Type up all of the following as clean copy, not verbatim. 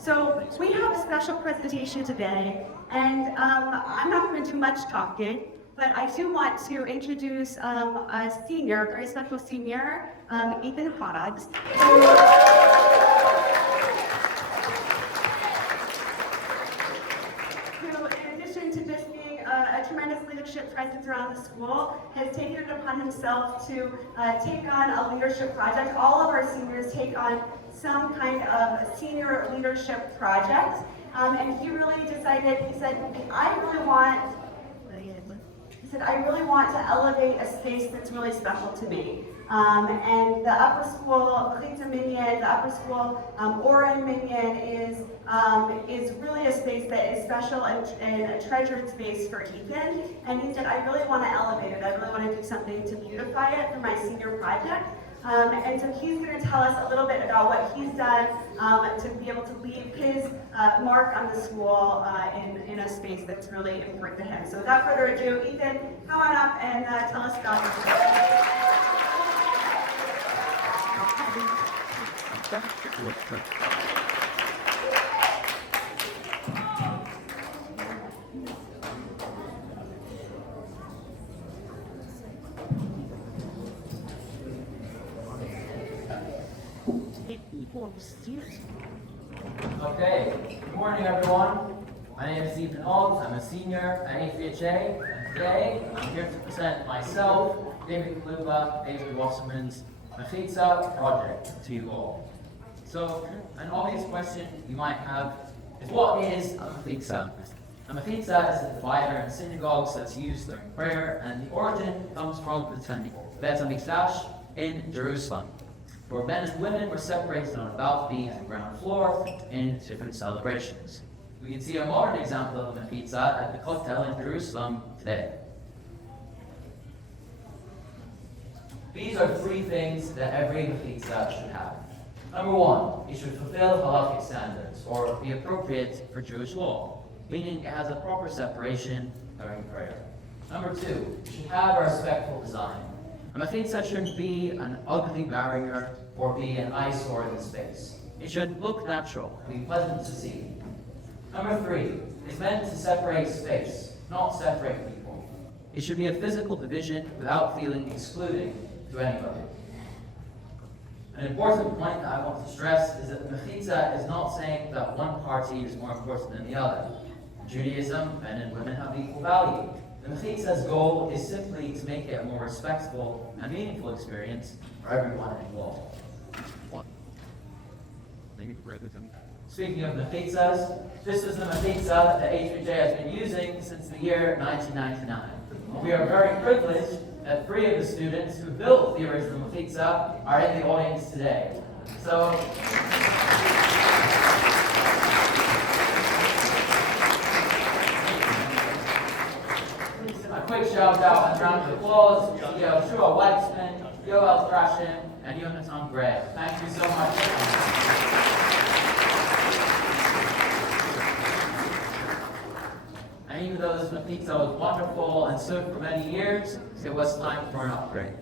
So we have a special presentation today, and I'm not going to do much talking, but I do want to introduce a senior, very special senior, Ethan Hobbs. Who, in addition to just being a tremendous leadership presence around the school, has taken it upon himself to take on a leadership project. All of our seniors take on some kind of senior leadership project, and he really decided, he said, I really want to elevate a space that's really special to me. And the upper school, Mechitza Minion, the upper school, Oren Minion is really a space that is special and a treasured space for Ethan. And he said, I really want to elevate it. I really want to do something to beautify it for my senior project. And so he's going to tell us a little bit about what he's done to be able to leave his mark on the school in a space that's really important to him. So without further ado, Ethan, come on up and tell us about your Okay, good morning everyone. My name is David Hobbs. I'm a senior at HBHA, and today I'm here to present myself, David Kuluva, David Wasserman's Mechitzah project to you all. So, an obvious question you might have is, what is a Mechitzah? A Mechitzah is a divider in synagogues that's used during prayer, and the origin comes from the Beit HaMikdash in Jerusalem, where men and women were separated on a balcony and ground floor in different celebrations. We can see a modern example of a Mechitzah at the Kotel in Jerusalem today. These are three things that every Mechitzah should have. Number one, it should fulfill halakhic standards, or be appropriate for Jewish law, meaning it has a proper separation during prayer. Number two, it should have a respectful design. A Mechitzah shouldn't be an ugly barrier or be an eyesore in space. It should look natural, be pleasant to see. Number three, it's meant to separate space, not separate people. It should be a physical division without feeling excluding to anybody. An important point that I want to stress is that the Mechitzah is not saying that one party is more important than the other. In Judaism, men and women have equal value. The Mechitzah's goal is simply to make it a more respectful and meaningful experience for everyone involved. Speaking of Mechitzahs, this is the Mechitzah that HBHA has been using since the year 1999. We are very privileged that three of the students who built the original Mechitzah are in the audience today. So, a quick shout out and round of applause to Yoshua Wasserman, Yoel Thrashim, and Yonatan Gray. Thank you so much. And even though this Mechitzah was wonderful and served for many years, it was time for an upgrade.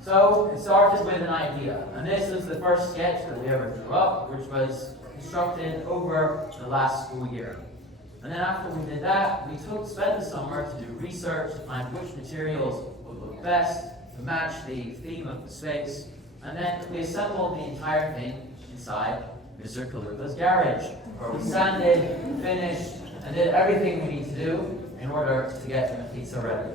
So it started with an idea, and this is the first sketch that we ever drew up, which was constructed over the last school year. And then after we did that, we spent the summer to do research to find which materials would look best to match the theme of the space, and then we assembled the entire thing inside Mr. Kuluva's garage, where we sanded, finished, and did everything we need to do in order to get the Mechitzah ready.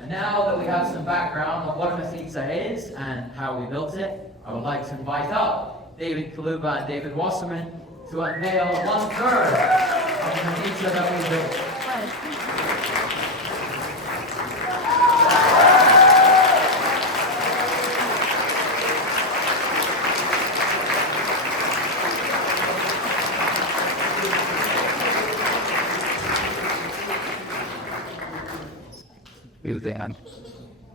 And now that we have some background on what a Mechitzah is and how we built it, I would like to invite up David Kuluva and David Wasserman to unveil 1/3 of the Mechitzah that we built.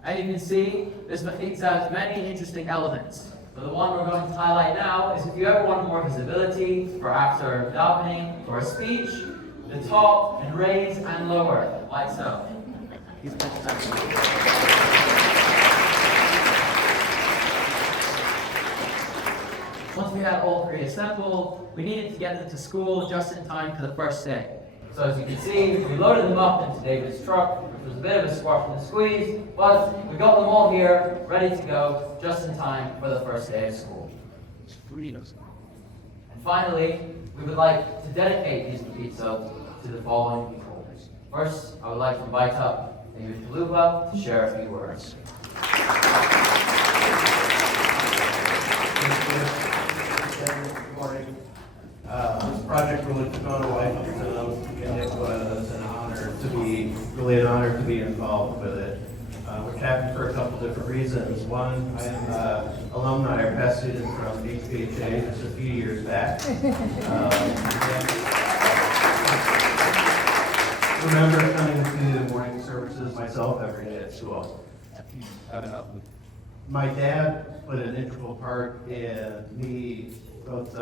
As you can see, this Mechitzah has many interesting elements. But the one we're going to highlight now is if you ever want more visibility for after davening or a speech, the top and raise and lower, like so. we had all three assembled, we needed to get them to school just in time for the first day. So as you can see, we loaded them up into David's truck, which was a bit of a squash and squeeze, but we got them all here, ready to go, just in time for the first day of school. And finally, we would like to dedicate these Mechitzah to the following people. First, I would like to invite up David Kuluva to share a few words. Good morning. This project really took on a life of its own, and it was really an honor to be involved with it, which happened for a couple different reasons. One, I am an alumni or past student from HBHA just a few years back. I remember coming to morning services myself every day at school. My dad played an integral part in me both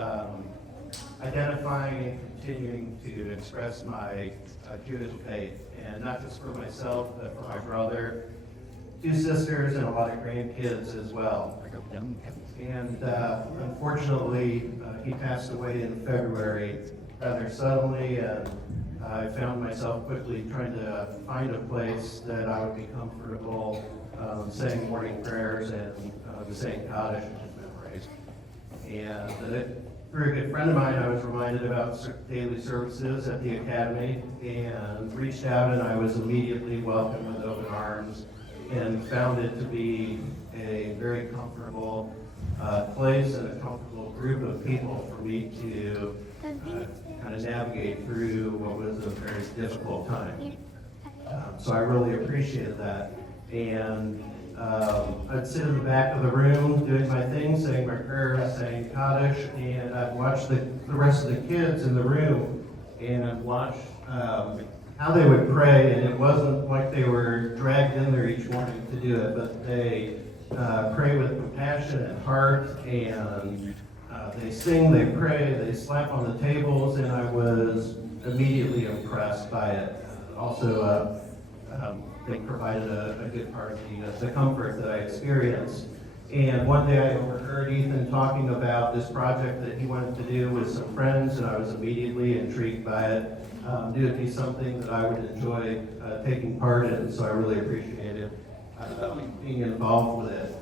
identifying and continuing to express my Jewish faith, and not just for myself, but for my brother, 2 sisters, and a lot of grandkids as well. And unfortunately, he passed away in February rather suddenly, and I found myself quickly trying to find a place that I would be comfortable saying morning prayers and saying Kaddish in his memories. And through a good friend of mine, I was reminded about daily services at the Academy and reached out, and I was immediately welcomed with open arms and found it to be a very comfortable place and a comfortable group of people for me to kind of navigate through what was a very difficult time. So I really appreciated that. And I'd sit in the back of the room doing my thing, saying my prayers, saying Kaddish, and I'd watch the rest of the kids in the room and I'd watch how they would pray, and it wasn't like they were dragged in there each morning to do it, but they pray with compassion and heart, and they sing, they pray, they slap on the tables, and I was immediately impressed by it. Also, they provided a good part of the comfort that I experienced. And one day I overheard Ethan talking about this project that he wanted to do with some friends, and I was immediately intrigued by it. It would be something that I would enjoy taking part in, so I really appreciated being involved with it.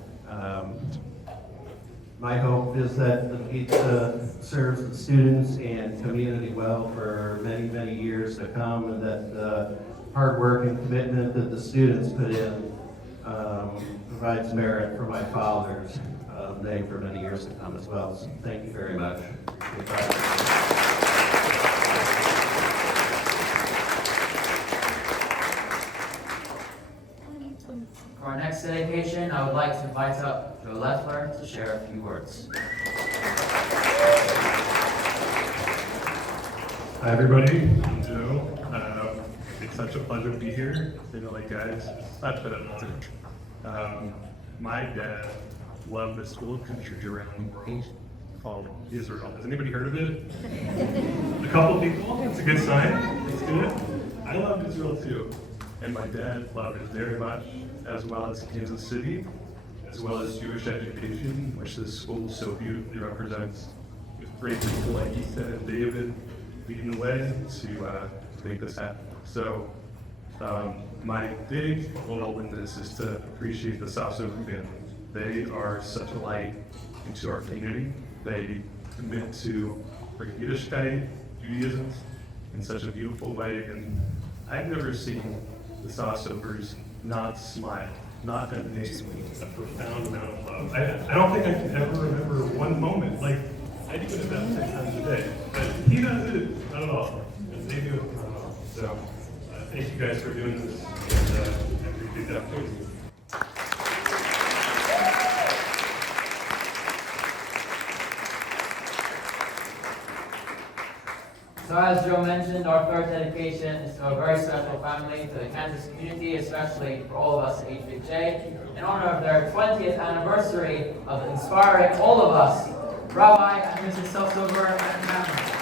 My hope is that the Mechitzah serves the students and community well for many, many years to come, and that the hard work and commitment that the students put in provides merit for my father's name for many years to come as well. So thank you very much. For our next dedication, I would like to invite up Joe Leffler to share a few words. Hi everybody, I'm Joe. It's such a pleasure to be here. Like guys, such a my dad loved the school country around the world called Israel. Has anybody heard of it? A couple people. It's a good sign. Let's do it. I loved Israel too, and my dad loved it very much, as well as Kansas City, as well as Jewish education, which this school so beautifully represents. With great people like Ethan and David leading the way to make this happen. So my big goal in this is to appreciate the Sosover family. They are such a light into our community. They commit to bring Yiddishkeit, Judaism, in such a beautiful way. And I've never seen the Sosovers not smile, not emanate a profound amount of love. I don't think I can ever remember one moment. Like, I do it about 10 times a day, but he does it not at all. And they do it not at all. So thank you guys for doing this, and I appreciate that too. So as Joe mentioned, our third dedication is to a very special family, to the Kansas community, especially for all of us at HBHA, in honor of their 20th anniversary of inspiring all of us, Rabbi and Mrs. Sosover and family.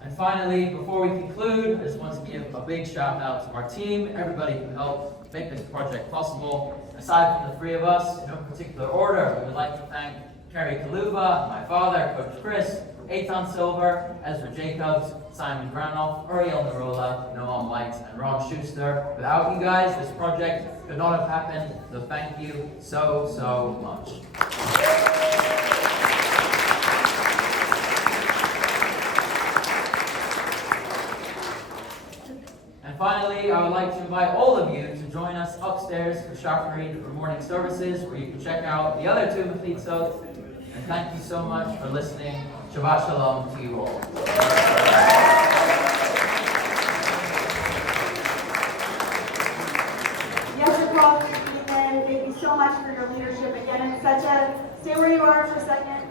And finally, before we conclude, I just want to give a big shout out to our team, everybody who helped make this project possible. Aside from the three of us, in no particular order, we would like to thank Carrie Kuluva, my father, Coach Chris, Eitan Silver, Ezra Jacobs, Simon Granoff, Uriel Narola, Noam White, and Ron Schuster. Without you guys, this project could not have happened, so thank you so much. And finally, I would like to invite all of you to join us upstairs for Shacharit for morning services, where you can check out the other two Mechitzot. And thank you so much for listening. Shabbat Shalom to you all. Yes, Prof. Ethan, thank you so much for your leadership. Again, it's such a, stay where you are for a second.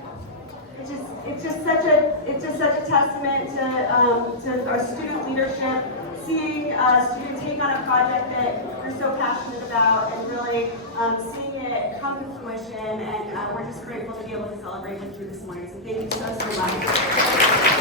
It's just such a testament to our student leadership, seeing students take on a project that you're so passionate about and really seeing it come to fruition, and we're just grateful to be able to celebrate with you this morning. So thank you so much.